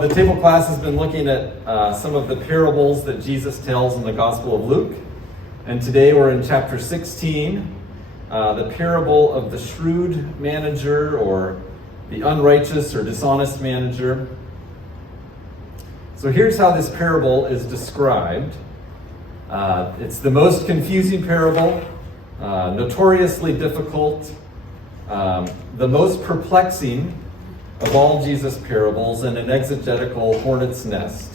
The table class has been looking at some of the parables that Jesus tells in the Gospel of Luke. And today we're in chapter 16, the parable of the shrewd manager or the unrighteous or dishonest manager. So here's how this parable is described. It's the most confusing parable, notoriously difficult, the most perplexing of all Jesus' parables, and an exegetical hornet's nest.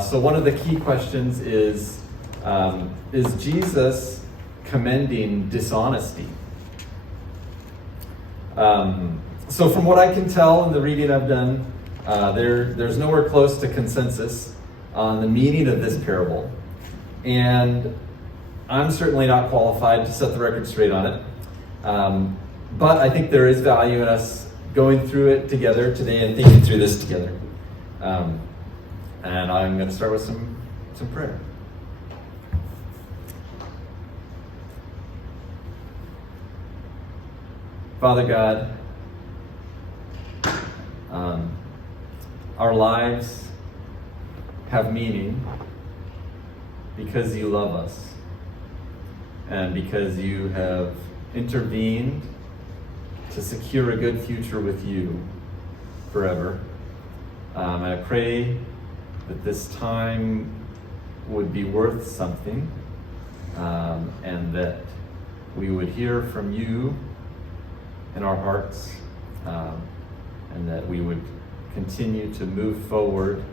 So one of the key questions is Jesus commending dishonesty? So from what I can tell in the reading I've done, there's nowhere close to consensus on the meaning of this parable. And I'm certainly not qualified to set the record straight on it. But I think there is value in us going through it together today and thinking through this together. And I'm going to start with some prayer. Father God, our lives have meaning because you love us and because you have intervened to secure a good future with you forever. I pray that this time would be worth something, and that we would hear from you in our hearts, and that we would continue to move forward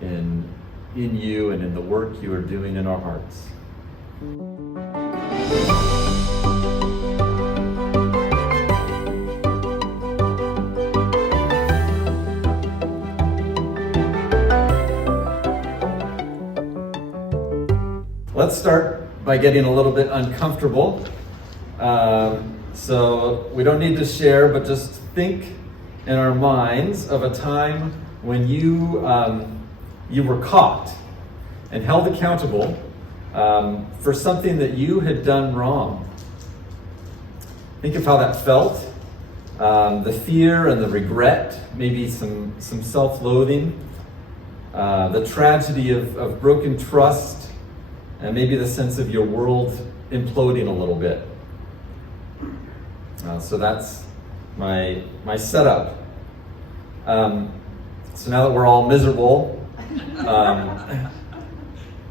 in you and in the work you are doing in our hearts. Let's start by getting a little bit uncomfortable. So we don't need to share, but just think in our minds of a time when you were caught and held accountable for something that you had done wrong. Think of how that felt. The fear and the regret, maybe some self-loathing, the tragedy of broken trust, and maybe the sense of your world imploding a little bit. So that's my setup. So now that we're all miserable,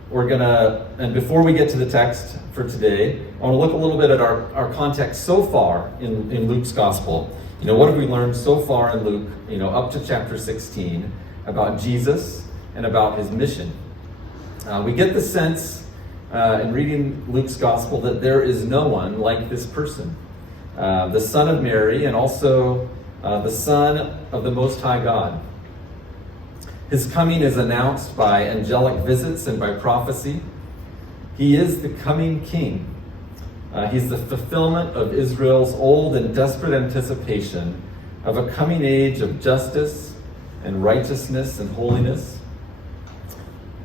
we're gonna, and before we get to the text for today, I want to look a little bit at our context so far in Luke's gospel. What have we learned so far in Luke, up to chapter 16 about Jesus and about his mission? We get the sense in reading Luke's gospel that there is no one like this person. The Son of Mary, and also the Son of the Most High God. His coming is announced by angelic visits and by prophecy. He is the coming King. He's the fulfillment of Israel's old and desperate anticipation of a coming age of justice and righteousness and holiness.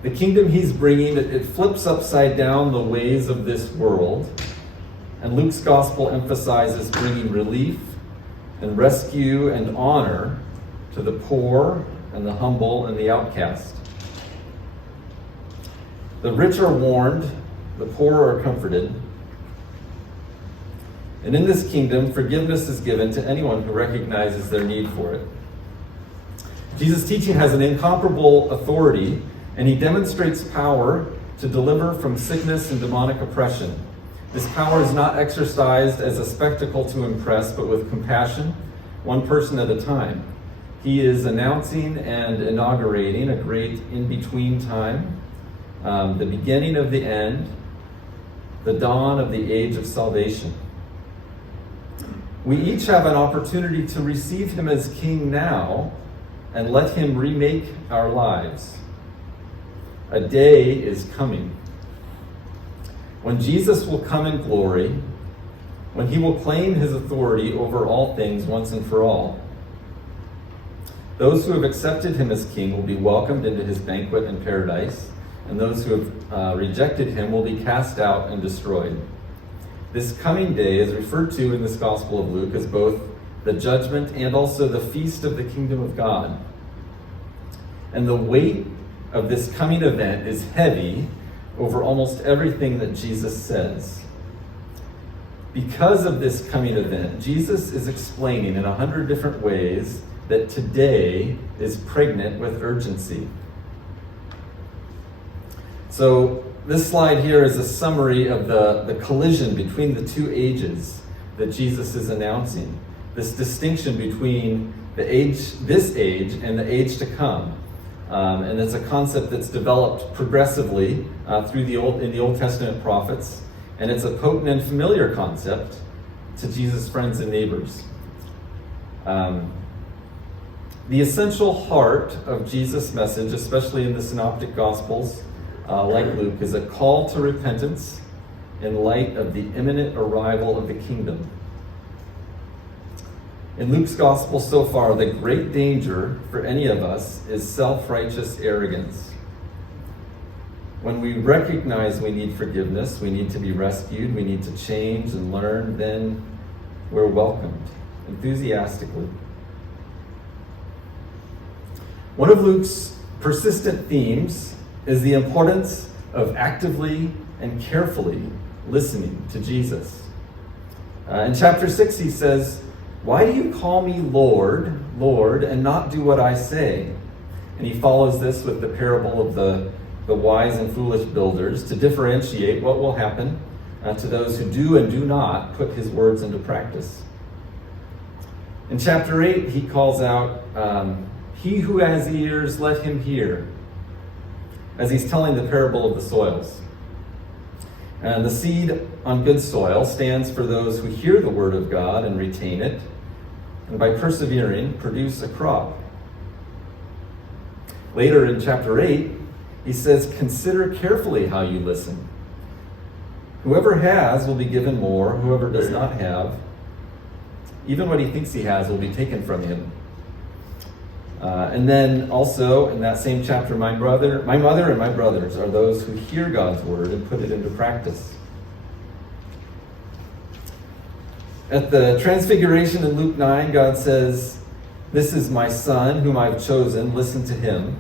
The kingdom he's bringing, it flips upside down the ways of this world. And Luke's gospel emphasizes bringing relief and rescue and honor to the poor and the humble and the outcast. The rich are warned, the poor are comforted. And in this kingdom, forgiveness is given to anyone who recognizes their need for it. Jesus' teaching has an incomparable authority, and he demonstrates power to deliver from sickness and demonic oppression. This power is not exercised as a spectacle to impress, but with compassion, one person at a time. He is announcing and inaugurating a great in-between time, the beginning of the end, the dawn of the age of salvation. We each have an opportunity to receive him as King now and let him remake our lives. A day is coming when Jesus will come in glory, when he will claim his authority over all things once and for all. Those who have accepted him as king will be welcomed into his banquet in paradise, and those who have rejected him will be cast out and destroyed. This coming day is referred to in this Gospel of Luke as both the judgment and also the feast of the kingdom of God. And the weight of this coming event is heavy over almost everything that Jesus says. Because of this coming event, Jesus is explaining in 100 different ways that today is pregnant with urgency. So this slide here is a summary of the collision between the two ages that Jesus is announcing. This distinction between this age and the age to come. And it's a concept that's developed progressively in the Old Testament prophets. And it's a potent and familiar concept to Jesus' friends and neighbors. The essential heart of Jesus' message, especially in the Synoptic Gospels, like Luke, is a call to repentance in light of the imminent arrival of the kingdom. In Luke's Gospel so far, the great danger for any of us is self-righteous arrogance. When we recognize we need forgiveness, we need to be rescued, we need to change and learn, then we're welcomed enthusiastically. One of Luke's persistent themes is the importance of actively and carefully listening to Jesus. In chapter 6, he says, "Why do you call me Lord, Lord, and not do what I say?" And he follows this with the parable of the wise and foolish builders to differentiate what will happen to those who do and do not put his words into practice. In chapter 8, he calls out, "He who has ears, let him hear," as he's telling the parable of the soils. And the seed on good soil stands for those who hear the word of God and retain it, and by persevering, produce a crop. Later in chapter 8, he says, "Consider carefully how you listen. Whoever has will be given more. Whoever does not have, even what he thinks he has will be taken from him." And then also in that same chapter, my mother and my brothers are those who hear God's word and put it into practice. At the Transfiguration in Luke 9, God says, "This is my son whom I've chosen, listen to him."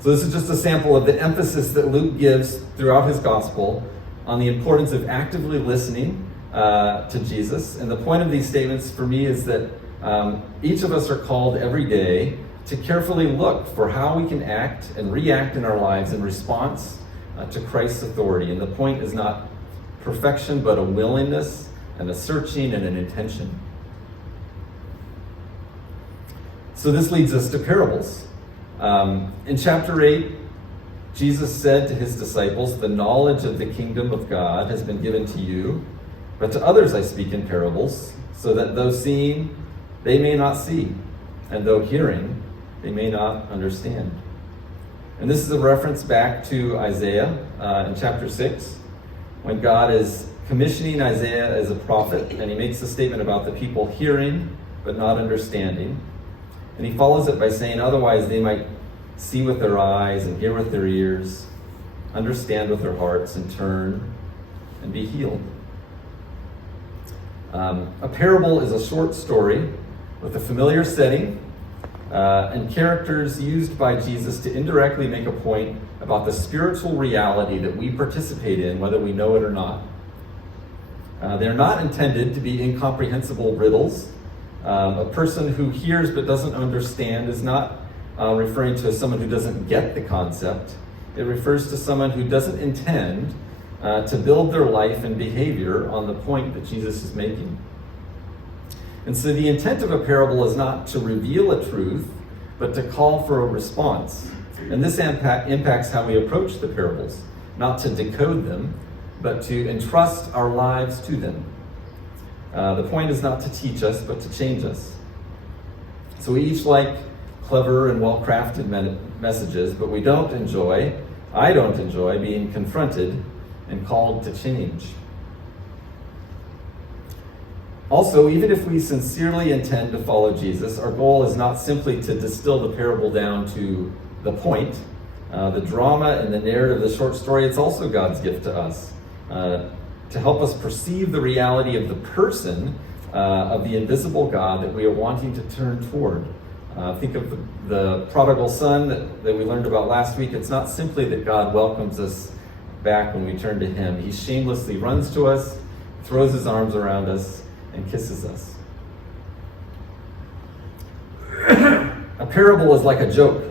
So this is just a sample of the emphasis that Luke gives throughout his gospel on the importance of actively listening to Jesus. And the point of these statements for me is that each of us are called every day to carefully look for how we can act and react in our lives in response to Christ's authority. And the point is not perfection, but a willingness and a searching and an intention. So this leads us to parables. In chapter 8, Jesus said to his disciples, "The knowledge of the kingdom of God has been given to you, but to others I speak in parables, so that though seeing, they may not see, and though hearing, they may not understand." And this is a reference back to Isaiah in chapter 6, when God is commissioning Isaiah as a prophet, and he makes a statement about the people hearing but not understanding. And he follows it by saying, "Otherwise they might see with their eyes and hear with their ears, understand with their hearts, and turn and be healed." A parable is a short story with a familiar setting and characters used by Jesus to indirectly make a point about the spiritual reality that we participate in, whether we know it or not. They're not intended to be incomprehensible riddles. A person who hears but doesn't understand is not referring to someone who doesn't get the concept. It refers to someone who doesn't intend to build their life and behavior on the point that Jesus is making. And so the intent of a parable is not to reveal a truth, but to call for a response. And this impacts how we approach the parables, not to decode them, but to entrust our lives to them. The point is not to teach us, but to change us. So we each like clever and well-crafted messages, but I don't enjoy being confronted and called to change. Also, even if we sincerely intend to follow Jesus, our goal is not simply to distill the parable down to the point. The drama and the narrative of the short story, it's also God's gift to us to help us perceive the reality of the person of the invisible God that we are wanting to turn toward. Think of the prodigal son that we learned about last week. It's not simply that God welcomes us back when we turn to him. He shamelessly runs to us, throws his arms around us, and kisses us. A parable is like a joke.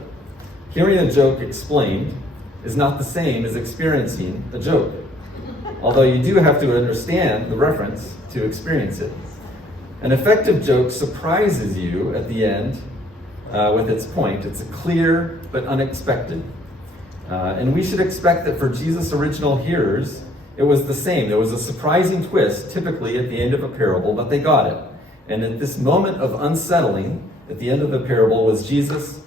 Hearing a joke explained is not the same as experiencing a joke, although you do have to understand the reference to experience it. An effective joke surprises you at the end with its point. It's clear but unexpected. And we should expect that for Jesus' original hearers, it was the same. There was a surprising twist, typically at the end of a parable, but they got it. And at this moment of unsettling, at the end of the parable, was Jesus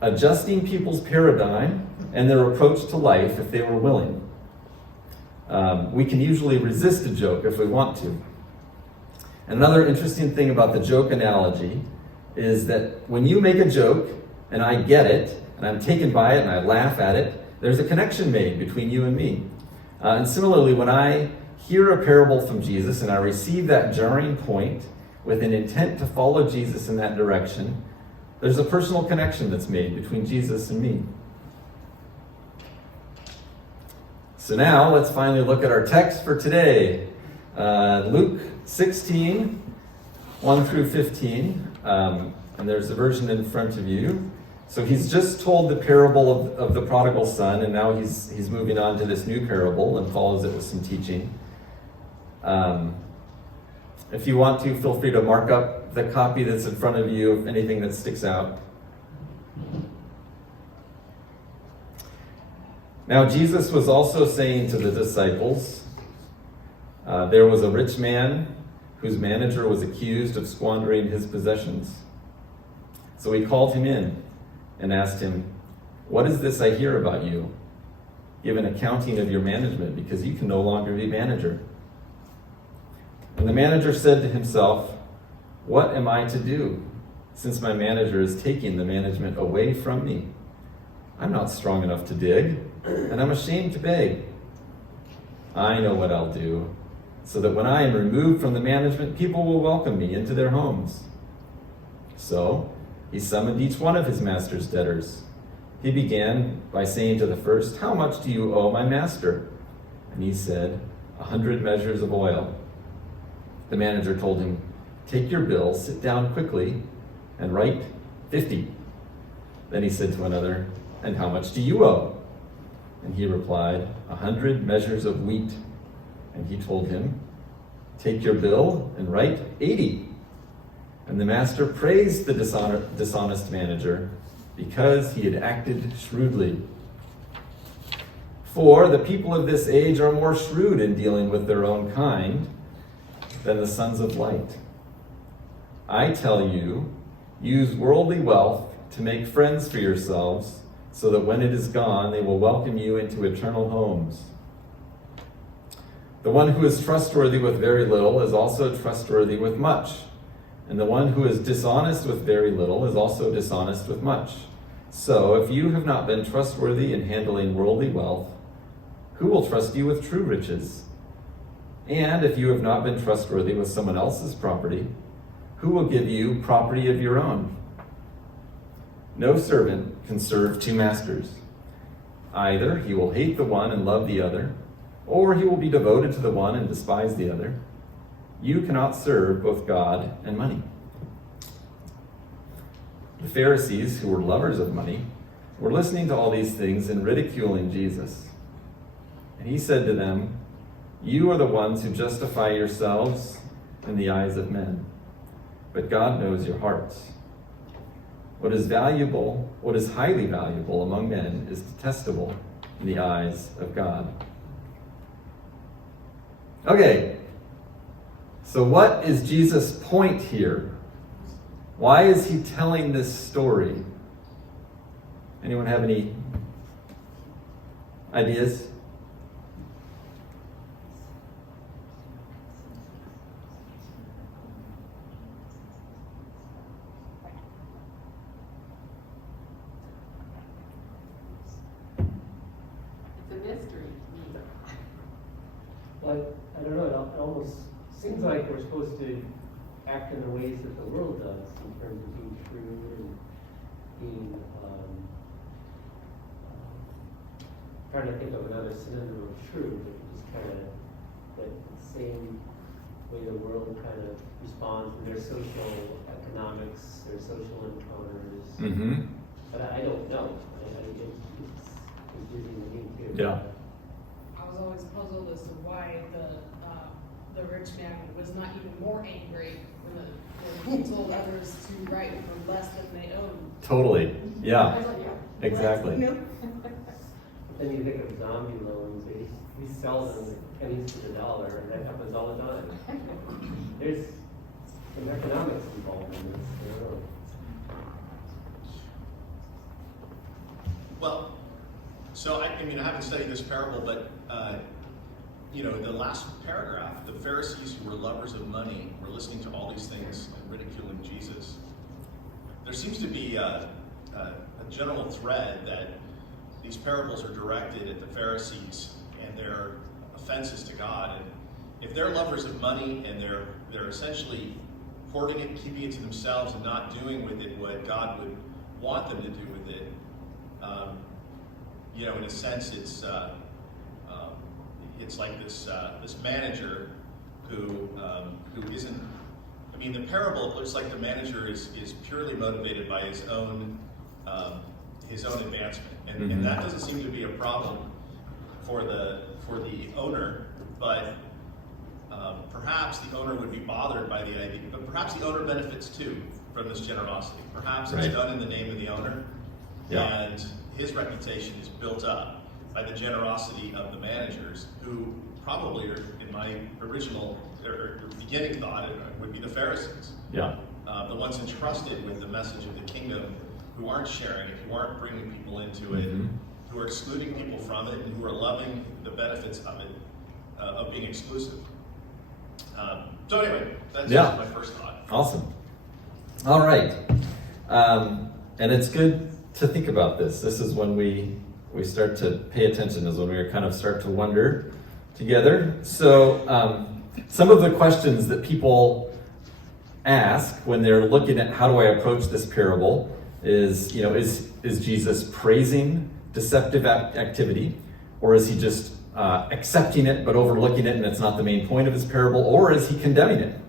adjusting people's paradigm and their approach to life if they were willing. We can usually resist a joke if we want to. Another interesting thing about the joke analogy is that when you make a joke and I get it, and I'm taken by it and I laugh at it, there's a connection made between you and me. And similarly, when I hear a parable from Jesus and I receive that jarring point with an intent to follow Jesus in that direction, there's a personal connection that's made between Jesus and me. So now let's finally look at our text for today. Luke 16, 1 through 15. And there's a version in front of you. So he's just told the parable of the prodigal son, and now he's moving on to this new parable and follows it with some teaching. If you want to, feel free to mark up the copy that's in front of you, if anything that sticks out. Now Jesus was also saying to the disciples, there was a rich man whose manager was accused of squandering his possessions. So he called him in and asked him, "What is this I hear about you? Give an accounting of your management, because you can no longer be manager." And the manager said to himself, "What am I to do, since my manager is taking the management away from me? I'm not strong enough to dig, and I'm ashamed to beg. I know what I'll do, so that when I am removed from the management, people will welcome me into their homes." So he summoned each one of his master's debtors. He began by saying to the first, "How much do you owe my master?" And he said, 100 measures of oil. The manager told him, "Take your bill, sit down quickly, and write 50. Then he said to another, "And how much do you owe?" And he replied, 100 measures of wheat. And he told him, "Take your bill and write 80. And the master praised the dishonest manager because he had acted shrewdly. For the people of this age are more shrewd in dealing with their own kind than the sons of light. I tell you, use worldly wealth to make friends for yourselves, so that when it is gone, they will welcome you into eternal homes. The one who is trustworthy with very little is also trustworthy with much. And the one who is dishonest with very little is also dishonest with much. So, if you have not been trustworthy in handling worldly wealth, who will trust you with true riches? And if you have not been trustworthy with someone else's property, who will give you property of your own? No servant can serve two masters. Either he will hate the one and love the other, or he will be devoted to the one and despise the other. You cannot serve both God and money." The Pharisees, who were lovers of money, were listening to all these things and ridiculing Jesus. And he said to them, "You are the ones who justify yourselves in the eyes of men, but God knows your hearts. What is highly valuable among men is detestable in the eyes of God." Okay. So what is Jesus' point here? Why is he telling this story? Anyone have any ideas? It's a mystery. Well, I don't know, it almost seems like we're supposed to act in the ways that the world does in terms of being true and being trying to think of another synonym of true, but just kind of that same way the world kind of responds to their social economics, their social encounters. Mm-hmm. But I don't know. It's confusing to me too. Yeah. I was always puzzled as to why the rich man was not even more angry when he told others to write for less than they owed. Totally. I Yeah. was like, yeah. Exactly. Then you think of zombie loans, we sell them pennies to the dollar, and that happens all the time. There's some economics involved in this. I don't know. Well, so I haven't studied this parable, but the last paragraph, the Pharisees who were lovers of money were listening to all these things and ridiculing Jesus. There seems to be a general thread that these parables are directed at the Pharisees and their offenses to God. And if they're lovers of money and they're essentially hoarding it, keeping it to themselves, and not doing with it what God would want them to do with it, in a sense, it's like this manager who isn't. I mean, the parable, it looks like the manager is purely motivated by his own advancement, and that doesn't seem to be a problem for the owner. But perhaps the owner would be bothered by the idea. But perhaps the owner benefits too from this generosity. Perhaps it's done in the name of the owner, and his reputation is built up by the generosity of the managers, who probably are, in my original or beginning thought, would be the Pharisees. Yeah. The ones entrusted with the message of the kingdom, who aren't sharing it, who aren't bringing people into it, who are excluding people from it, and who are loving the benefits of it, of being exclusive. So anyway, that's just my first thought. Awesome. All right. And it's good to think about this. This is when we start to pay attention, is when we kind of start to wonder together. So some of the questions that people ask when they're looking at how do I approach this parable is Jesus praising deceptive activity, or is he just accepting it but overlooking it and it's not the main point of his parable, or is he condemning it?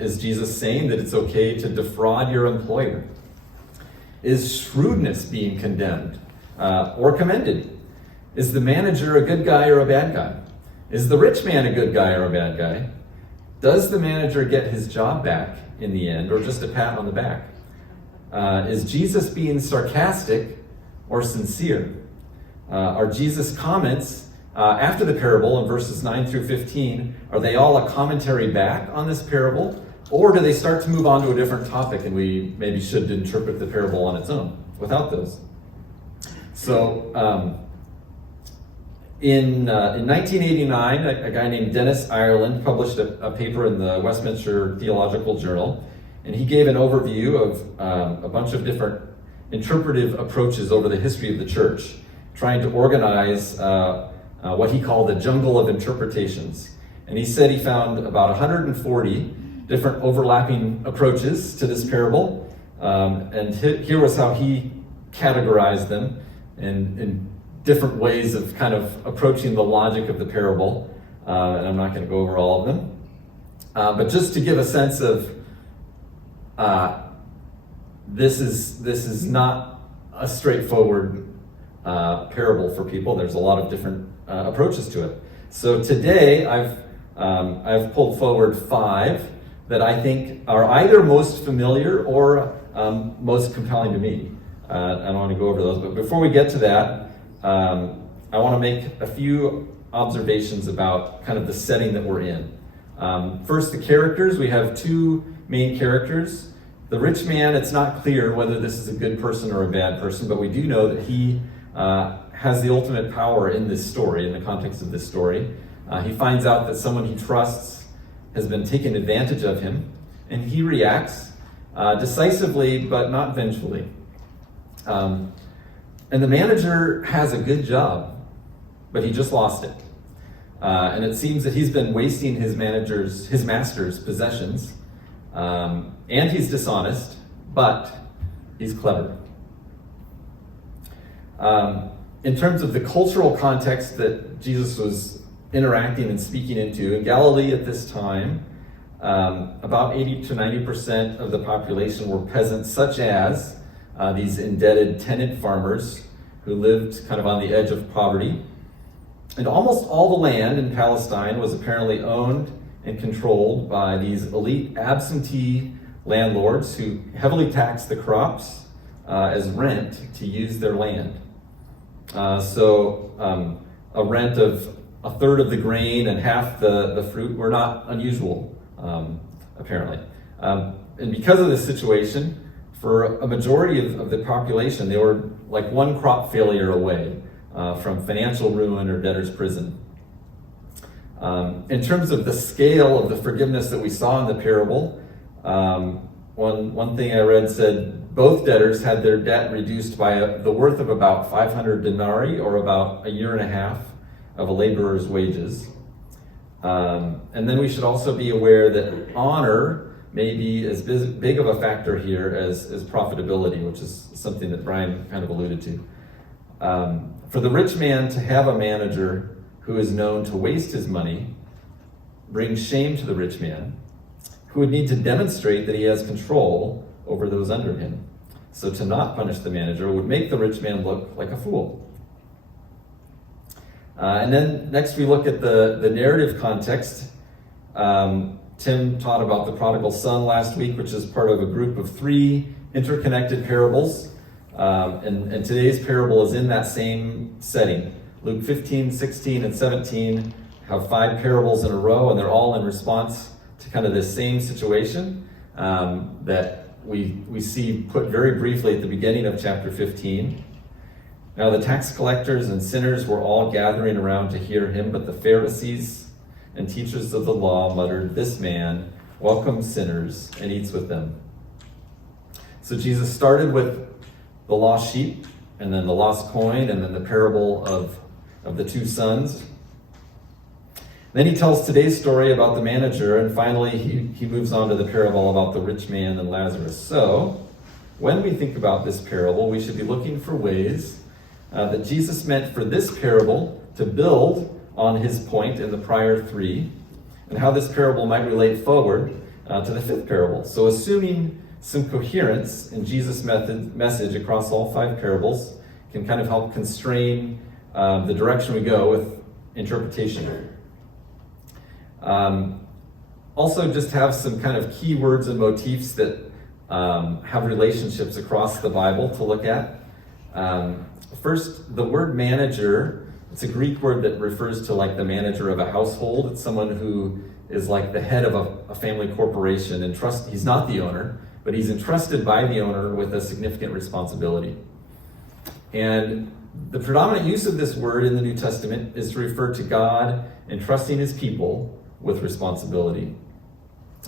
Is Jesus saying that it's okay to defraud your employer? Is shrewdness being condemned or commended? Is the manager a good guy or a bad guy? Is the rich man a good guy or a bad guy? Does the manager get his job back in the end, or just a pat on the back? Is Jesus being sarcastic or sincere? Are Jesus' comments after the parable in verses 9 through 15, are they all a commentary back on this parable? Or do they start to move on to a different topic and we maybe should interpret the parable on its own without those? So in 1989, a guy named Dennis Ireland published a paper in the Westminster Theological Journal, and he gave an overview of a bunch of different interpretive approaches over the history of the church, trying to organize what he called a jungle of interpretations. And he said he found about 140 different overlapping approaches to this parable, and here was how he categorized them in different ways of kind of approaching the logic of the parable, and I'm not going to go over all of them. But just to give a sense of this is not a straightforward parable for people. There's a lot of different approaches to it. So today I've pulled forward 5 that I think are either most familiar or most compelling to me. I don't want to go over those, but before we get to that, I want to make a few observations about kind of the setting that we're in. First, the characters. We have 2 main characters. The rich man, it's not clear whether this is a good person or a bad person, but we do know that he has the ultimate power in this story, in the context of this story. He finds out that someone he trusts has been taking advantage of him, and he reacts decisively but not vengefully. And the manager has a good job, but he just lost it. And it seems that he's been wasting his master's possessions, and he's dishonest, but he's clever. In terms of the cultural context that Jesus was interacting and speaking into, in Galilee at this time, about 80 to 90% of the population were peasants, such as these indebted tenant farmers who lived kind of on the edge of poverty. And almost all the land in Palestine was apparently owned and controlled by these elite absentee landlords who heavily taxed the crops as rent to use their land. So a rent of a third of the grain and half the fruit were not unusual, apparently. And because of this situation, for a majority of the population, they were like one crop failure away from financial ruin or debtor's prison. In terms of the scale of the forgiveness that we saw in the parable, one thing I read said both debtors had their debt reduced by the worth of about 500 denarii, or about a year and a half of a laborer's wages. And then we should also be aware that honor may be as big of a factor here as profitability, which is something that Brian kind of alluded to. For the rich man to have a manager who is known to waste his money brings shame to the rich man, who would need to demonstrate that he has control over those under him. So to not punish the manager would make the rich man look like a fool. And then next we look at the narrative context. Tim taught about the prodigal son last week, which is part of a group of 3 interconnected parables. And today's parable is in that same setting. Luke 15, 16, and 17 have 5 parables in a row, and they're all in response to kind of this same situation that we see put very briefly at the beginning of chapter 15. Now the tax collectors and sinners were all gathering around to hear him, but the Pharisees and teachers of the law muttered, "This man welcomes sinners and eats with them." So Jesus started with the lost sheep, and then the lost coin, and then the parable of the 2 sons. Then he tells today's story about the manager, and finally he moves on to the parable about the rich man and Lazarus. So when we think about this parable, we should be looking for ways that Jesus meant for this parable to build on his point in the prior 3, and how this parable might relate forward to the 5th parable. So assuming some coherence in Jesus' message across all 5 parables can kind of help constrain the direction we go with interpretation. Also just have some kind of key words and motifs that have relationships across the Bible to look at. First, the word manager, it's a Greek word that refers to like the manager of a household. It's someone who is like the head of a family corporation, and he's not the owner, but he's entrusted by the owner with a significant responsibility. And the predominant use of this word in the New Testament is to refer to God entrusting his people with responsibility.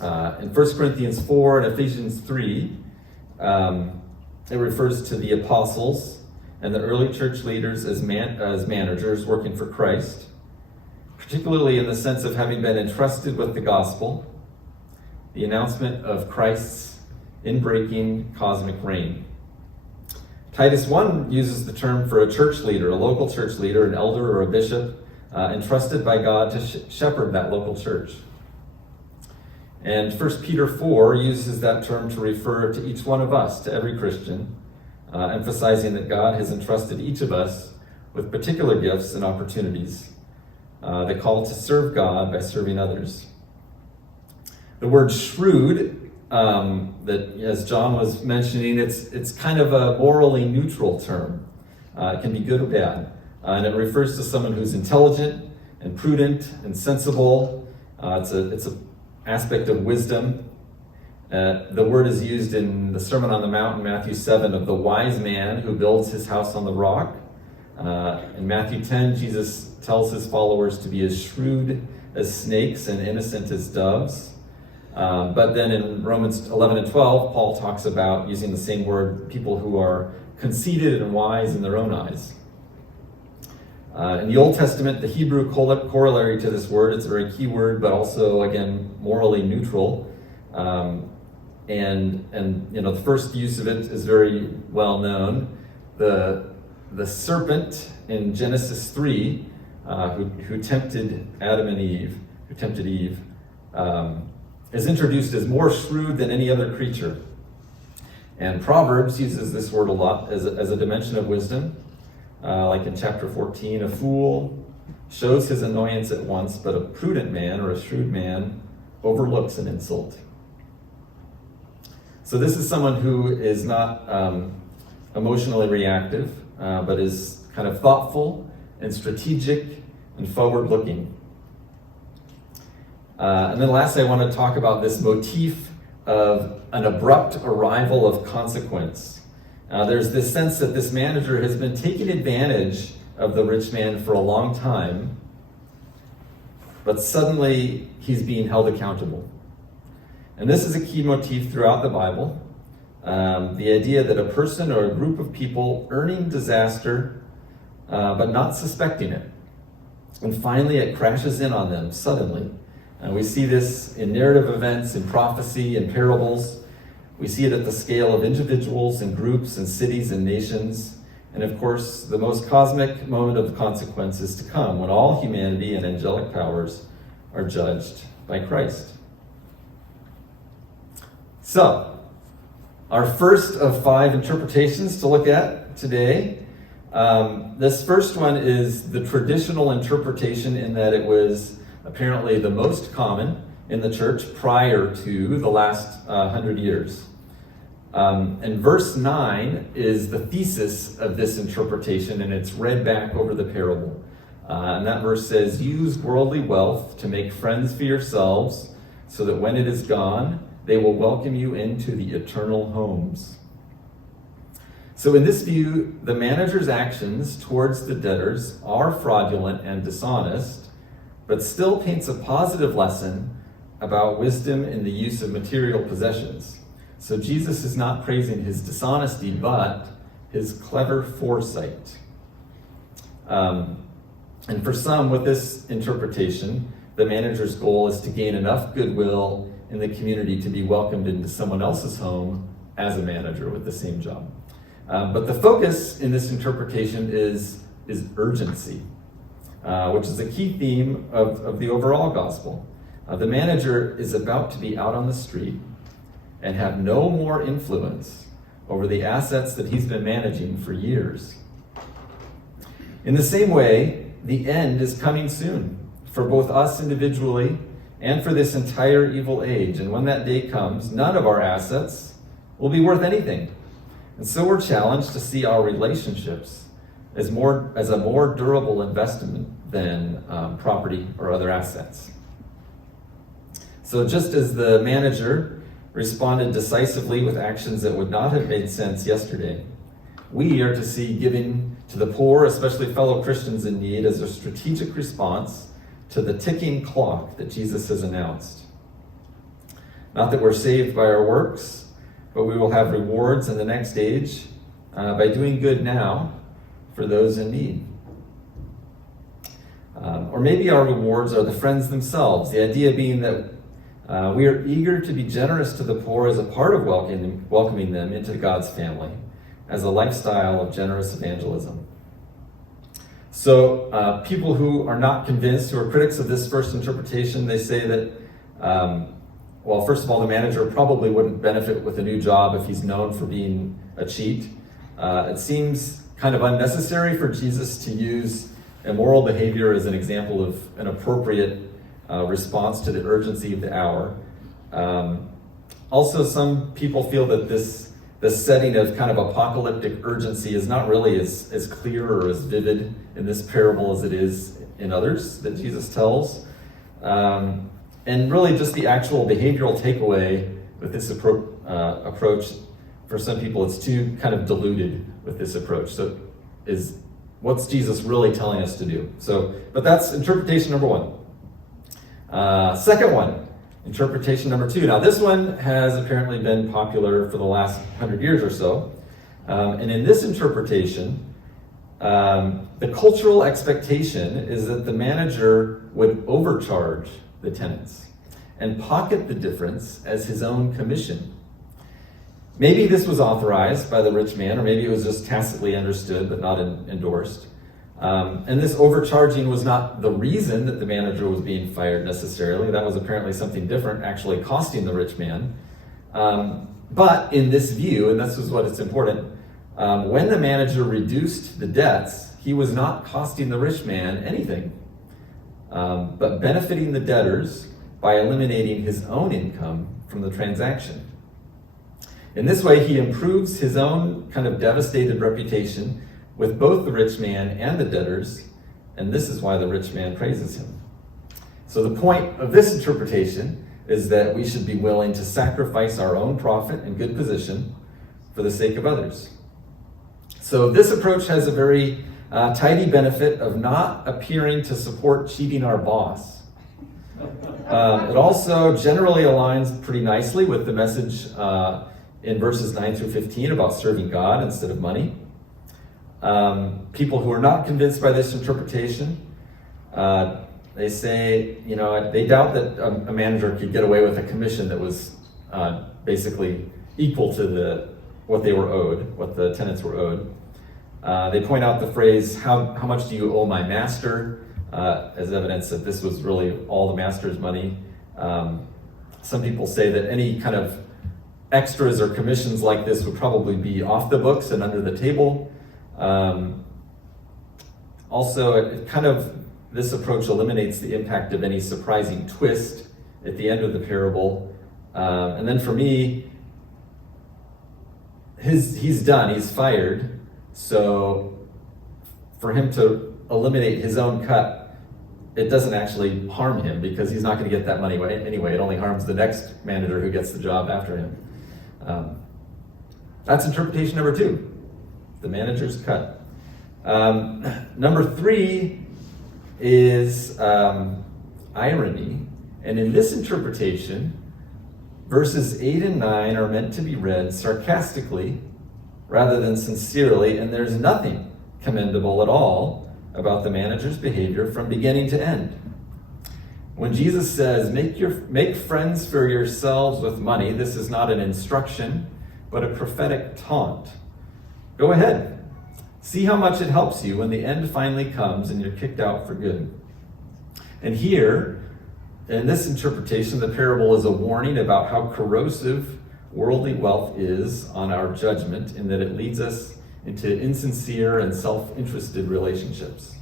In 1 Corinthians 4 and Ephesians 3, it refers to the apostles and the early church leaders as managers working for Christ, particularly in the sense of having been entrusted with the gospel, the announcement of Christ's inbreaking cosmic reign. Titus 1 uses the term for a church leader, a local church leader, an elder or a bishop, entrusted by God to shepherd that local church. And 1 Peter 4 uses that term to refer to each one of us, to every Christian, emphasizing that God has entrusted each of us with particular gifts and opportunities. The call to serve God by serving others. The word shrewd, that as John was mentioning, it's kind of a morally neutral term. It can be good or bad. And it refers to someone who's intelligent and prudent and sensible. It's an aspect of wisdom. The word is used in the Sermon on the Mount in Matthew 7 of the wise man who builds his house on the rock. In Matthew 10, Jesus tells his followers to be as shrewd as snakes and innocent as doves. But then in Romans 11 and 12, Paul talks about using the same word, people who are conceited and wise in their own eyes. In the Old Testament, the Hebrew corollary to this word, it's a very key word, but also, again, morally neutral. And the first use of it is very well known. The the serpent in Genesis 3, who tempted Adam and Eve, who tempted Eve, is introduced as more shrewd than any other creature. And Proverbs uses this word a lot as a dimension of wisdom. Like in chapter 14, a fool shows his annoyance at once, but a prudent man or a shrewd man overlooks an insult. So this is someone who is not emotionally reactive, but is kind of thoughtful and strategic and forward-looking. And then lastly, I want to talk about this motif of an abrupt arrival of consequence. There's this sense that this manager has been taking advantage of the rich man for a long time, but suddenly he's being held accountable. And this is a key motif throughout the Bible. The idea that a person or a group of people earning disaster, but not suspecting it. And finally it crashes in on them suddenly. We see this in narrative events, in prophecy, in parables. We see it at the scale of individuals and groups and cities and nations. And of course, the most cosmic moment of consequence is to come when all humanity and angelic powers are judged by Christ. So, our first of 5 interpretations to look at today. This first one is the traditional interpretation, in that it was apparently the most common in the church prior to the last 100 years. And verse 9 is the thesis of this interpretation, and it's read back over the parable. And that verse says, "Use worldly wealth to make friends for yourselves, so that when it is gone, they will welcome you into the eternal homes." So in this view, the manager's actions towards the debtors are fraudulent and dishonest, but still paints a positive lesson about wisdom in the use of material possessions. So Jesus is not praising his dishonesty, but his clever foresight. And for some, with this interpretation, the manager's goal is to gain enough goodwill in the community to be welcomed into someone else's home as a manager with the same job. But the focus in this interpretation is urgency, which is a key theme of the overall gospel. The manager is about to be out on the street and have no more influence over the assets that he's been managing for years. In the same way, the end is coming soon for both us individually and for this entire evil age. And when that day comes, none of our assets will be worth anything. And so we're challenged to see our relationships as a more durable investment than property or other assets. So just as the manager responded decisively with actions that would not have made sense yesterday, we are to see giving to the poor, especially fellow Christians in need, as a strategic response to the ticking clock that Jesus has announced. Not that we're saved by our works, but we will have rewards in the next age by doing good now for those in need. Or maybe our rewards are the friends themselves, the idea being that we are eager to be generous to the poor as a part of welcoming them into God's family, as a lifestyle of generous evangelism. So people who are not convinced, who are critics of this first interpretation, they say that, well, first of all, the manager probably wouldn't benefit with a new job if he's known for being a cheat. It seems kind of unnecessary for Jesus to use immoral behavior as an example of an appropriate response to the urgency of the hour. Also, some people feel that this setting of kind of apocalyptic urgency is not really as clear or as vivid in this parable as it is in others that Jesus tells. And really just the actual behavioral takeaway with this approach, for some people, it's too kind of diluted with this approach. So what's Jesus really telling us to do? But that's interpretation number one. Second one, interpretation number 2. Now this one has apparently been popular for the last 100 years or so. And in this interpretation, the cultural expectation is that the manager would overcharge the tenants and pocket the difference as his own commission. Maybe this was authorized by the rich man, or maybe it was just tacitly understood but not endorsed. And this overcharging was not the reason that the manager was being fired necessarily. That was apparently something different, actually costing the rich man. But in this view, and this is what it's important, when the manager reduced the debts, he was not costing the rich man anything, but benefiting the debtors by eliminating his own income from the transaction. In this way, he improves his own kind of devastated reputation with both the rich man and the debtors, and this is why the rich man praises him. So the point of this interpretation is that we should be willing to sacrifice our own profit and good position for the sake of others. So this approach has a very tidy benefit of not appearing to support cheating our boss. It also generally aligns pretty nicely with the message in verses 9 through 15 about serving God instead of money. People who are not convinced by this interpretation, they say, they doubt that a manager could get away with a commission that was basically equal to what they were owed, what the tenants were owed. They point out the phrase, how much do you owe my master, as evidence that this was really all the master's money. Some people say that any kind of extras or commissions like this would probably be off the books and under the table. Also, this approach eliminates the impact of any surprising twist at the end of the parable. And then for me, he's done, he's fired. So for him to eliminate his own cut, it doesn't actually harm him because he's not going to get that money anyway. It only harms the next manager who gets the job after him. That's interpretation number 2, the manager's cut. Number 3 is irony. And in this interpretation, verses 8 and 9 are meant to be read sarcastically rather than sincerely, and there's nothing commendable at all about the manager's behavior from beginning to end. When Jesus says, make friends for yourselves with money, this is not an instruction, but a prophetic taunt. Go ahead. See how much it helps you when the end finally comes and you're kicked out for good. And here, in this interpretation, the parable is a warning about how corrosive worldly wealth is on our judgment, in that it leads us into insincere and self-interested relationships.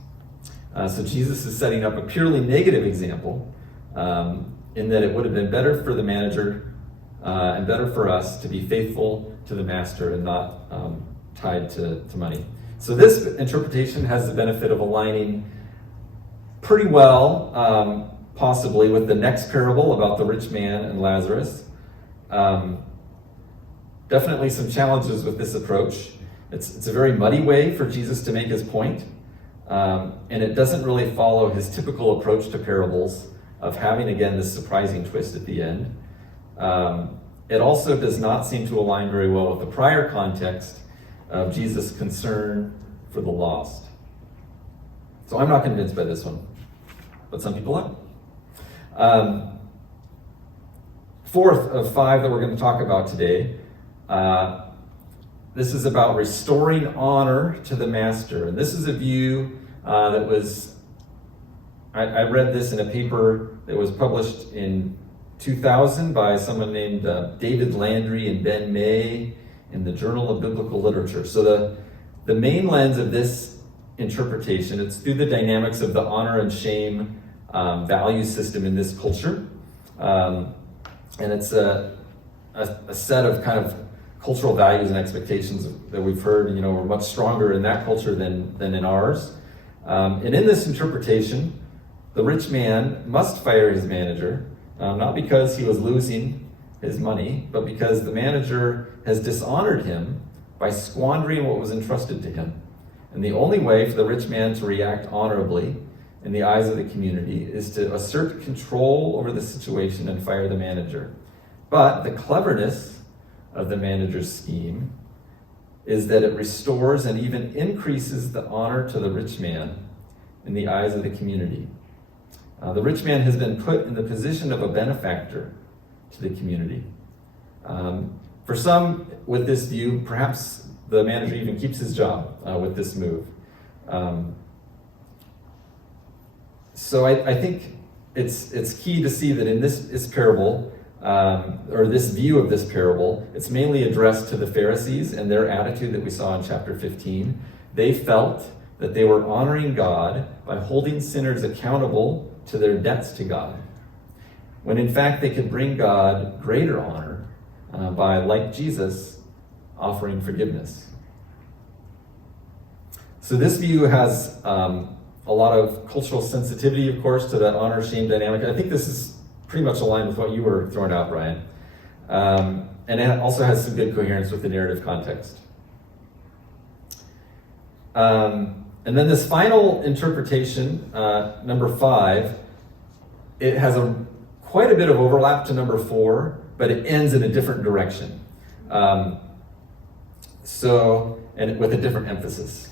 So Jesus is setting up a purely negative example, in that it would have been better for the manager and better for us to be faithful to the master and not tied to money. So this interpretation has the benefit of aligning pretty well, possibly, with the next parable about the rich man and Lazarus. Definitely some challenges with this approach. It's a very muddy way for Jesus to make his point, and it doesn't really follow his typical approach to parables of having, again, this surprising twist at the end. It also does not seem to align very well with the prior context of Jesus' concern for the lost. So I'm not convinced by this one, but some people are. Fourth of 5 that we're going to talk about today, this is about restoring honor to the master. And this is a view that was, I read this in a paper that was published in 2000 by someone named David Landry and Ben May in the Journal of Biblical Literature. So the main lens of this interpretation, it's through the dynamics of the honor and shame value system in this culture. And it's a set of kind of cultural values and expectations that we've heard, were much stronger in that culture than in ours. And in this interpretation, the rich man must fire his manager, not because he was losing his money, but because the manager has dishonored him by squandering what was entrusted to him. And the only way for the rich man to react honorably in the eyes of the community is to assert control over the situation and fire the manager. But the cleverness of the manager's scheme is that it restores and even increases the honor to the rich man in the eyes of the community. The rich man has been put in the position of a benefactor to the community. For some, with this view, perhaps the manager even keeps his job with this move. So I think it's key to see that in this parable, or this view of this parable, it's mainly addressed to the Pharisees and their attitude that we saw in chapter 15. They felt that they were honoring God by holding sinners accountable to their debts to God, when in fact they could bring God greater honor by, like Jesus, offering forgiveness. So this view has a lot of cultural sensitivity, of course, to that honor-shame dynamic. I think this is pretty much aligned with what you were throwing out, Brian. And it also has some good coherence with the narrative context. And then this final interpretation, number 5, it has quite a bit of overlap to number 4, but it ends in a different direction. And with a different emphasis.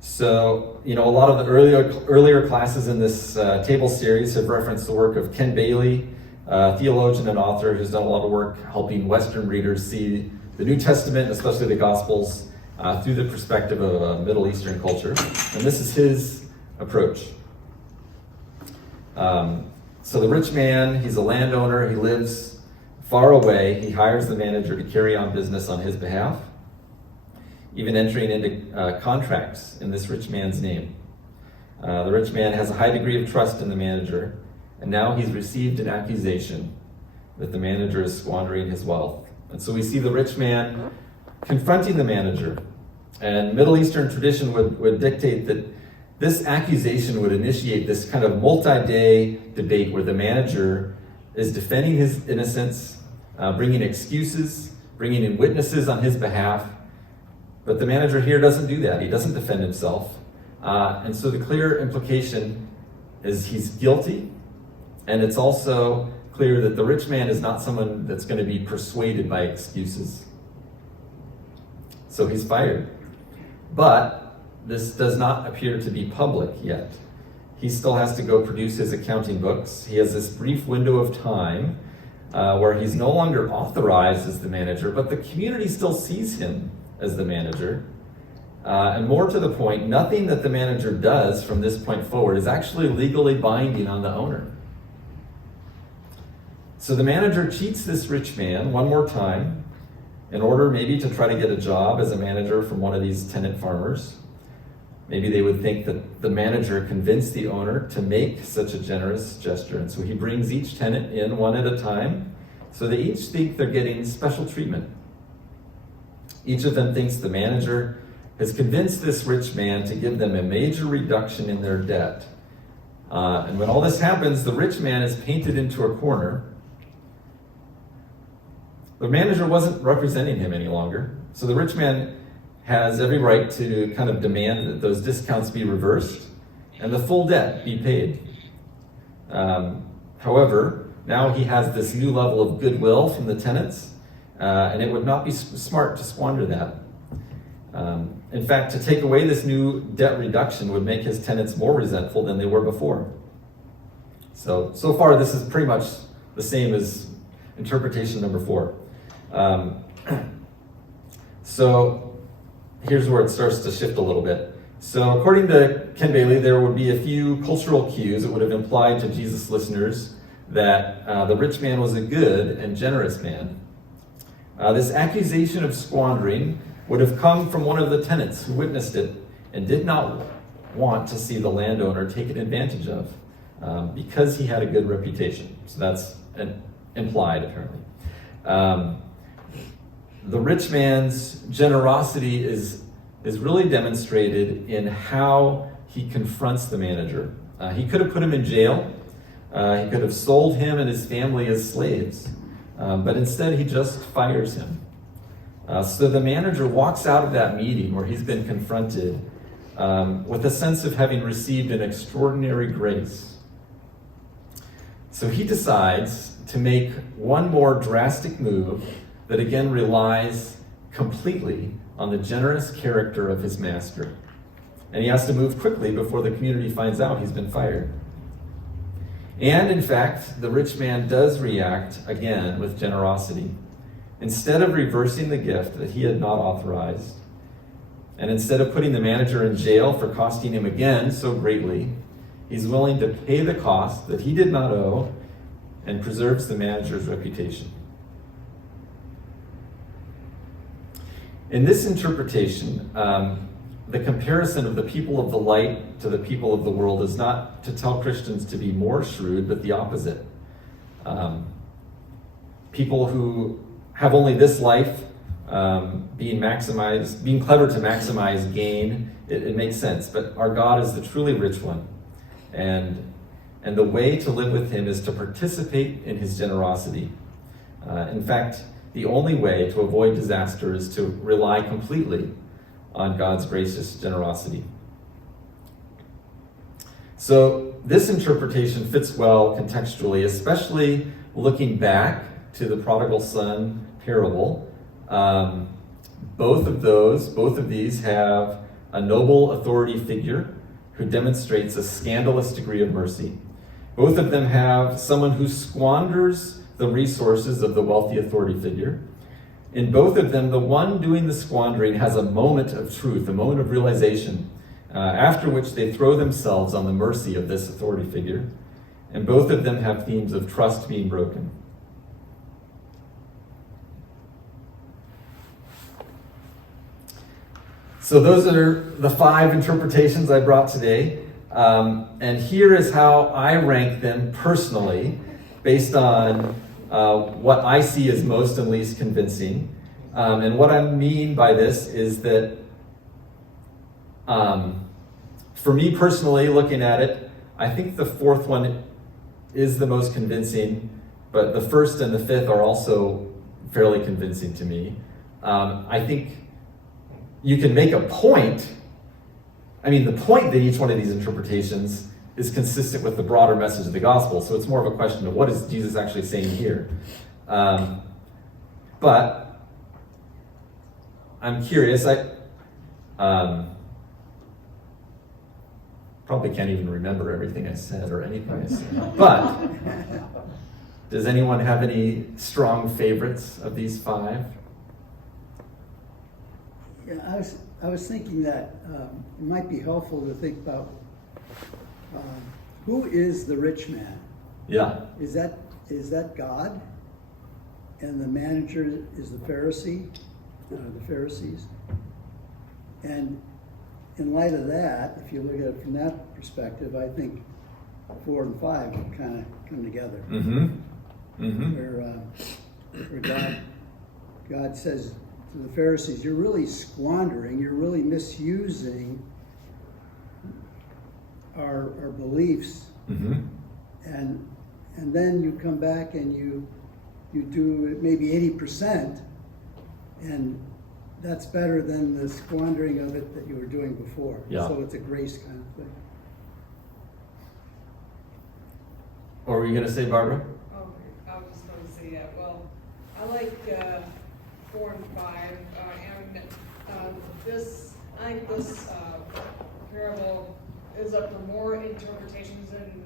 So, a lot of the earlier classes in this table series have referenced the work of Ken Bailey, a theologian and author who's done a lot of work helping Western readers see the New Testament, especially the Gospels, through the perspective of a Middle Eastern culture. And this is his approach. So the rich man, he's a landowner, he lives far away, he hires the manager to carry on business on his behalf, even entering into contracts in this rich man's name. The rich man has a high degree of trust in the manager, and now he's received an accusation that the manager is squandering his wealth. And so we see the rich man confronting the manager. And Middle Eastern tradition would dictate that this accusation would initiate this kind of multi-day debate where the manager is defending his innocence, bringing excuses, bringing in witnesses on his behalf. But the manager here doesn't do that. He doesn't defend himself. And so the clear implication is he's guilty. And it's also clear that the rich man is not someone that's going to be persuaded by excuses. So he's fired. But this does not appear to be public yet. He still has to go produce his accounting books. He has this brief window of time where he's no longer authorized as the manager, but the community still sees him as the manager. And more to the point, nothing that the manager does from this point forward is actually legally binding on the owner. So the manager cheats this rich man one more time in order maybe to try to get a job as a manager from one of these tenant farmers. Maybe they would think that the manager convinced the owner to make such a generous gesture. And so he brings each tenant in one at a time, so they each think they're getting special treatment. Each of them thinks the manager has convinced this rich man to give them a major reduction in their debt. And when all this happens, the rich man is painted into a corner. The manager wasn't representing him any longer, so the rich man has every right to kind of demand that those discounts be reversed and the full debt be paid. However, now he has this new level of goodwill from the tenants, and it would not be smart to squander that. In fact, to take away this new debt reduction would make his tenants more resentful than they were before. So far this is pretty much the same as interpretation number 4. So here's where it starts to shift a little bit. So according to Ken Bailey, there would be a few cultural cues that would have implied to Jesus' listeners that the rich man was a good and generous man. This accusation of squandering would have come from one of the tenants who witnessed it and did not want to see the landowner taken advantage of because he had a good reputation. So that's implied, apparently. The rich man's generosity is really demonstrated in how he confronts the manager. He could have put him in jail. He could have sold him and his family as slaves. But instead, he just fires him. So the manager walks out of that meeting where he's been confronted with a sense of having received an extraordinary grace. So he decides to make one more drastic move that again relies completely on the generous character of his master. And he has to move quickly before the community finds out he's been fired. And in fact, the rich man does react again with generosity. instead of reversing the gift that he had not authorized, and instead of putting the manager in jail for costing him again so greatly, he's willing to pay the cost that he did not owe and preserves the manager's reputation. In this interpretation, the comparison of the people of the light to the people of the world is not to tell Christians to be more shrewd, but the opposite. People who have only this life, being clever to maximize gain, it makes sense. But our God is the truly rich one. And the way to live with him is to participate in his generosity. In fact, the only way to avoid disaster is to rely completely on God's gracious generosity. So this interpretation fits well contextually, especially looking back to the prodigal son parable. Both of these have a noble authority figure who demonstrates a scandalous degree of mercy. Both of them have someone who squanders the resources of the wealthy authority figure. In both of them, the one doing the squandering has a moment of truth, a moment of realization, after which they throw themselves on the mercy of this authority figure. And both of them have themes of trust being broken. So those are the 5 interpretations I brought today. And here is how I rank them personally, based on what I see as most and least convincing. And what I mean by this is that for me personally, looking at it, I think the 4th one is the most convincing, but the 1st and the 5th are also fairly convincing to me. I think you can make a point. I mean, the point that each one of these interpretations is consistent with the broader message of the gospel. So it's more of a question of what is Jesus actually saying here. But I'm curious. I probably can't even remember everything I said or anything I said. But does anyone have any strong favorites of these 5? Yeah, I was thinking that it might be helpful to think about who is the rich man? Yeah. Is that God? And the manager is the Pharisee, the Pharisees. And in light of that, if you look at it from that perspective, I think 4 and 5 kind of come together. Mm-hmm. Mm-hmm. Where God says to the Pharisees, you're really squandering, you're really misusing our beliefs. Mm-hmm. And then you come back and you do maybe 80%, and that's better than the squandering of it that you were doing before. Yeah. So it's a grace kind of thing. What were you going to say, Barbara? Oh, I was just going to say that. Well, I like 4 and 5, and I think this parable is up for more interpretations than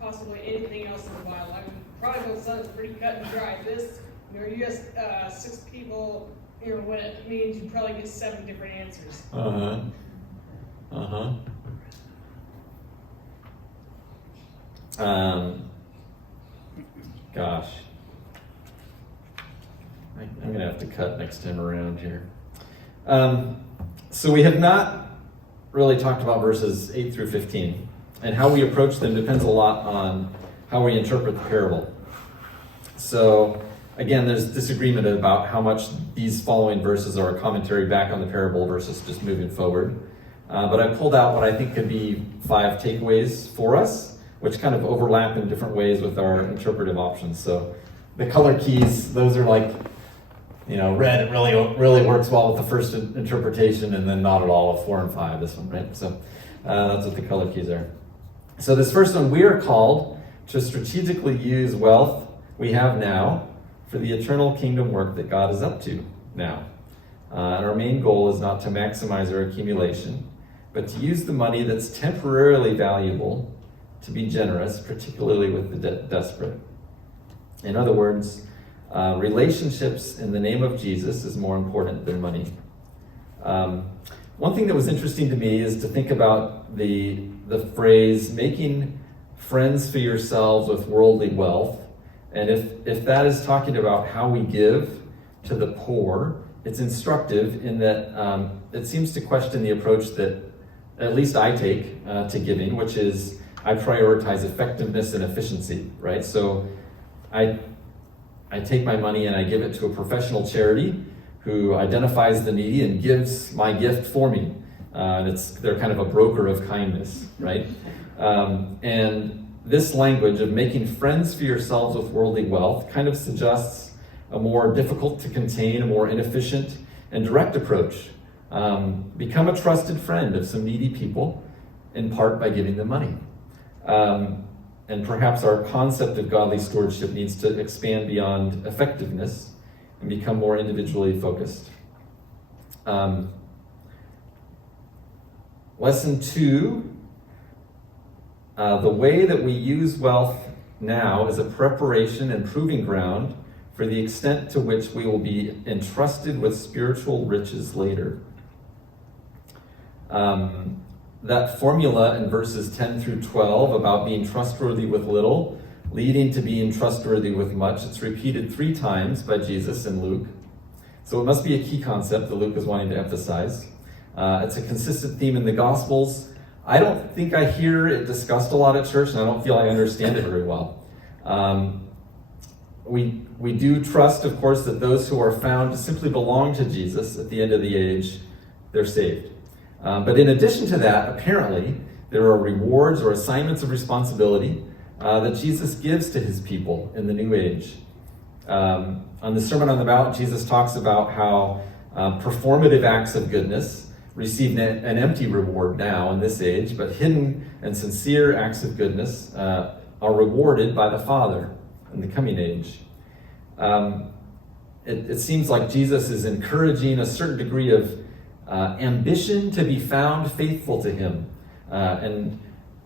possibly anything else in the Bible. I mean, prodigal son is pretty cut and dry. This, you ask 6 people, what it means, you probably get 7 different answers. Uh-huh. Uh-huh. Gosh. I'm going to have to cut next time around here. So we have not really talked about verses 8 through 15. And how we approach them depends a lot on how we interpret the parable. So, again, there's disagreement about how much these following verses are a commentary back on the parable versus just moving forward. But I pulled out what I think could be 5 takeaways for us, which kind of overlap in different ways with our interpretive options. So the color keys, those are like, red, it really works well with the first interpretation, and then not at all with 4 and 5, this one, right? So that's what the color keys are. So this first one, we are called to strategically use wealth we have now for the eternal kingdom work that God is up to now. And our main goal is not to maximize our accumulation, but to use the money that's temporarily valuable to be generous, particularly with the desperate. In other words, Relationships in the name of Jesus is more important than money. One thing that was interesting to me is to think about the phrase making friends for yourselves with worldly wealth. And if that is talking about how we give to the poor, it's instructive in that it seems to question the approach that at least I take to giving, which is I prioritize effectiveness and efficiency, right? So I take my money and I give it to a professional charity who identifies the needy and gives my gift for me. They're kind of a broker of kindness, right? And this language of making friends for yourselves with worldly wealth kind of suggests a more difficult to contain, a more inefficient and direct approach. Become a trusted friend of some needy people, in part by giving them money. And perhaps our concept of godly stewardship needs to expand beyond effectiveness and become more individually focused. Lesson 2, the way that we use wealth now is a preparation and proving ground for the extent to which we will be entrusted with spiritual riches later. That formula in verses 10 through 12 about being trustworthy with little, leading to being trustworthy with much, it's repeated 3 times by Jesus in Luke. So it must be a key concept that Luke is wanting to emphasize. It's a consistent theme in the Gospels. I don't think I hear it discussed a lot at church, and I don't feel I understand it very well. We do trust, of course, that those who are found to simply belong to Jesus at the end of the age, they're saved. But in addition to that, apparently, there are rewards or assignments of responsibility that Jesus gives to his people in the new age. On the Sermon on the Mount, Jesus talks about how performative acts of goodness receive an empty reward now in this age, but hidden and sincere acts of goodness are rewarded by the Father in the coming age. It seems like Jesus is encouraging a certain degree of ambition to be found faithful to him, and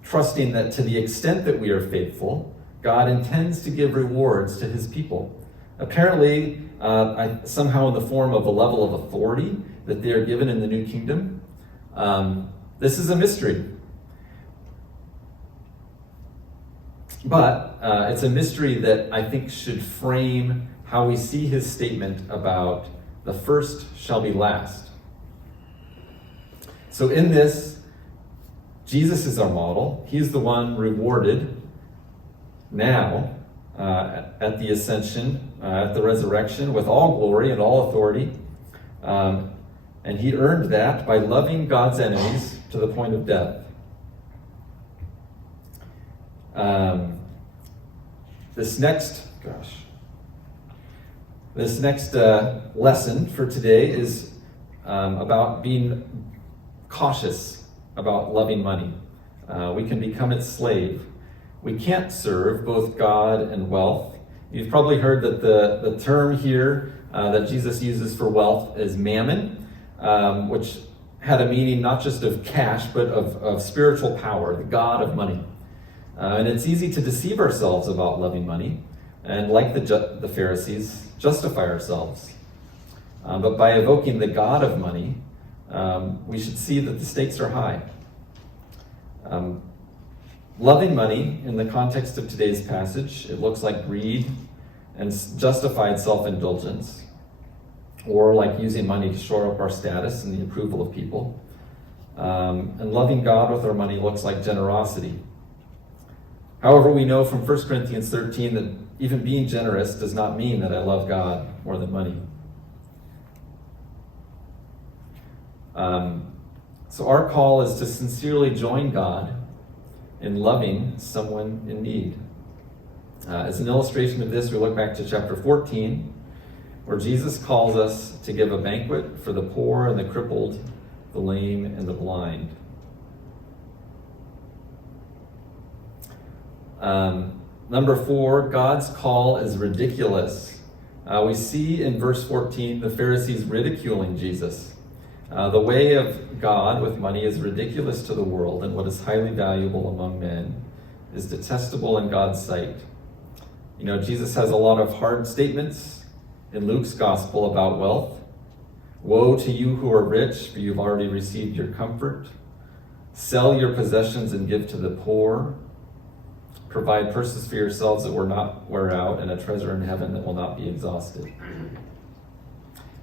trusting that to the extent that we are faithful, God intends to give rewards to his people. Apparently, somehow in the form of a level of authority that they are given in the new kingdom. This is a mystery. But it's a mystery that I think should frame how we see his statement about the first shall be last. So in this, Jesus is our model. He's the one rewarded now at the ascension, at the resurrection, with all glory and all authority. And he earned that by loving God's enemies to the point of death. This next lesson for today is about being cautious about loving money. We can become its slave. We can't serve both God and wealth. You've probably heard that the term here that Jesus uses for wealth is mammon, which had a meaning not just of cash, but of spiritual power, the god of money. And it's easy to deceive ourselves about loving money, and like the Pharisees, justify ourselves. But by evoking the god of money, we should see that the stakes are high. Loving money, in the context of today's passage, it looks like greed and justified self-indulgence, or like using money to shore up our status and the approval of people. And loving God with our money looks like generosity. However, we know from 1 Corinthians 13 that even being generous does not mean that I love God more than money. So our call is to sincerely join God in loving someone in need. As an illustration of this, we look back to chapter 14, where Jesus calls us to give a banquet for the poor and the crippled, the lame and the blind. Number 4, God's call is ridiculous. We see in verse 14 the Pharisees ridiculing Jesus. The way of God with money is ridiculous to the world, and what is highly valuable among men is detestable in God's sight. You know, Jesus has a lot of hard statements in Luke's gospel about wealth. Woe to you who are rich, for you've already received your comfort. Sell your possessions and give to the poor. Provide purses for yourselves that will not wear out, and a treasure in heaven that will not be exhausted.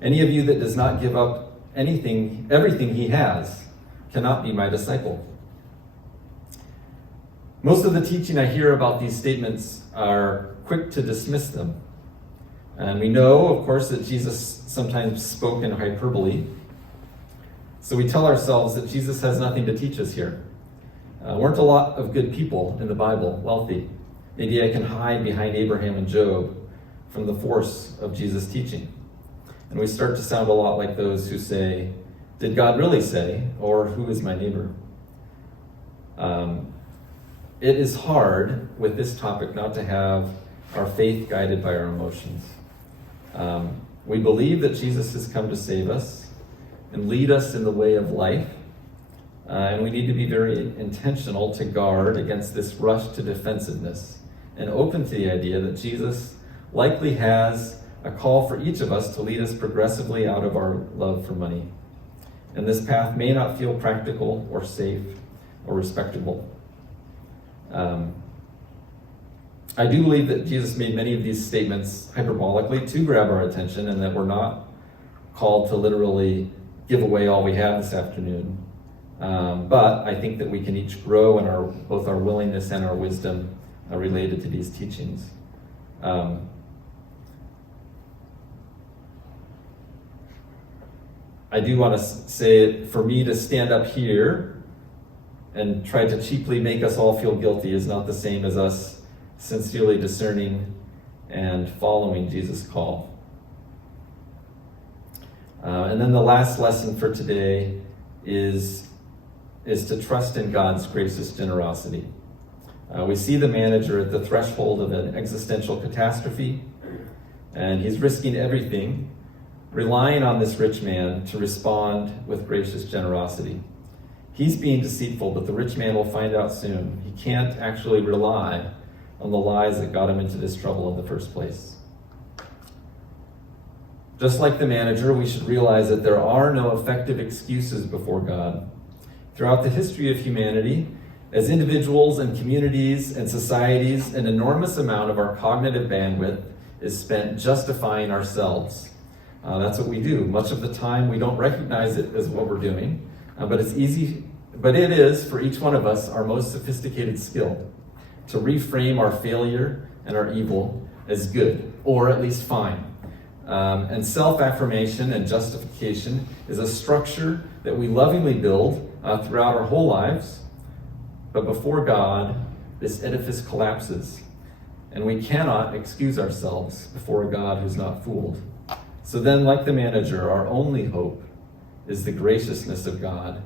Any of you that does not give up everything he has, cannot be my disciple. Most of the teaching I hear about these statements are quick to dismiss them. And we know, of course, that Jesus sometimes spoke in hyperbole. So we tell ourselves that Jesus has nothing to teach us here. Weren't a lot of good people in the Bible wealthy? Maybe I can hide behind Abraham and Job from the force of Jesus' teaching. And we start to sound a lot like those who say, did God really say? Or who is my neighbor? It is hard with this topic not to have our faith guided by our emotions. We believe that Jesus has come to save us and lead us in the way of life. And we need to be very intentional to guard against this rush to defensiveness and open to the idea that Jesus likely has a call for each of us to lead us progressively out of our love for money. And this path may not feel practical or safe or respectable. I do believe that Jesus made many of these statements hyperbolically to grab our attention, and that we're not called to literally give away all we have this afternoon. But I think that we can each grow in both our willingness and our wisdom related to these teachings. I do want to say, for me to stand up here and try to cheaply make us all feel guilty is not the same as us sincerely discerning and following Jesus' call. And then the last lesson for today is to trust in God's gracious generosity. We see the manager at the threshold of an existential catastrophe, and he's risking everything, relying on this rich man to respond with gracious generosity. He's being deceitful, but the rich man will find out soon. He can't actually rely on the lies that got him into this trouble in the first place. Just like the manager, we should realize that there are no effective excuses before God. Throughout the history of humanity, as individuals and communities and societies, an enormous amount of our cognitive bandwidth is spent justifying ourselves. That's what we do. Much of the time, we don't recognize it as what we're doing, but it is, for each one of us, our most sophisticated skill to reframe our failure and our evil as good, or at least fine. And self-affirmation and justification is a structure that we lovingly build throughout our whole lives. But before God, this edifice collapses, and we cannot excuse ourselves before a God who's not fooled. So then, like the manager, our only hope is the graciousness of God,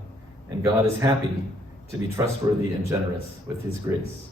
and God is happy to be trustworthy and generous with his grace.